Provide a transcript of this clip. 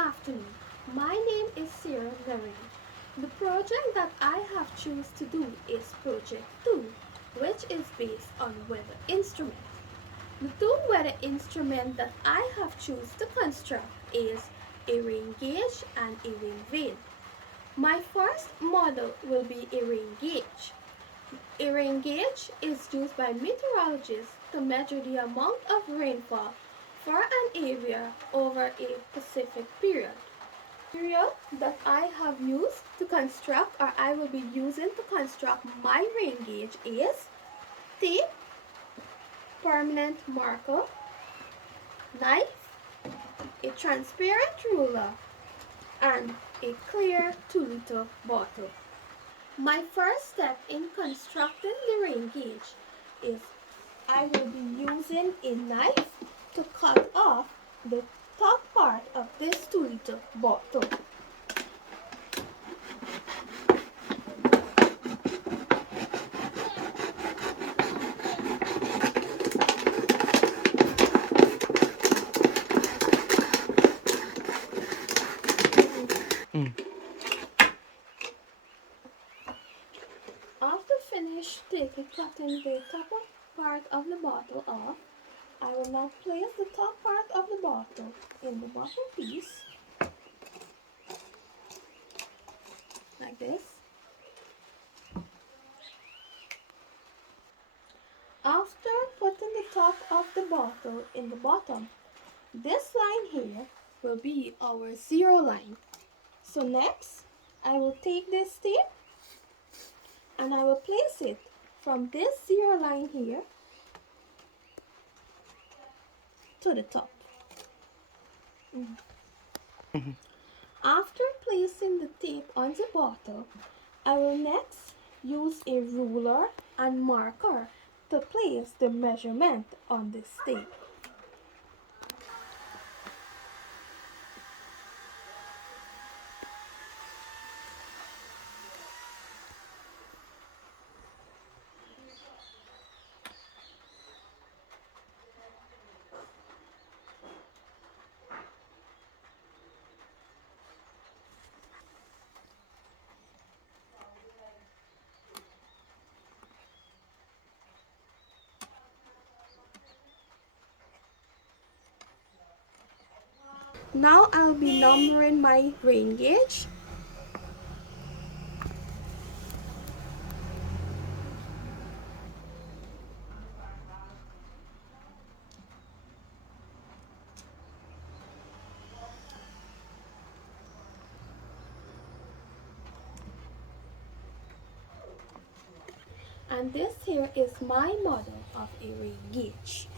afternoon. My name is Sarah Merrill. The project that I have chosen to do is Project 2, which is based on weather instruments. The two weather instruments that I have chosen to construct is a rain gauge and a rain veil. My first model will be a rain gauge. A rain gauge is used by meteorologists to measure the amount of rainfall for an area over a specific period. Material that I have used to construct or I will be using to construct my rain gauge is tape, permanent marker, knife, a transparent ruler, and a clear 2-liter bottle. My first step in constructing the rain gauge is I will be using a knife to cut off the top part of this 2-liter bottle. After finished cutting the top part of the bottle off, I will now place the top part of the bottle in the bottom piece, like this. After putting the top of the bottle in the bottom, this line here will be our zero line. So next, I will take this tape and I will place it from this zero line here to the top. After placing the tape on the bottle, I will next use a ruler and marker to place the measurement on this tape. Now I'll be numbering my rain gauge. And this here is my model of a rain gauge.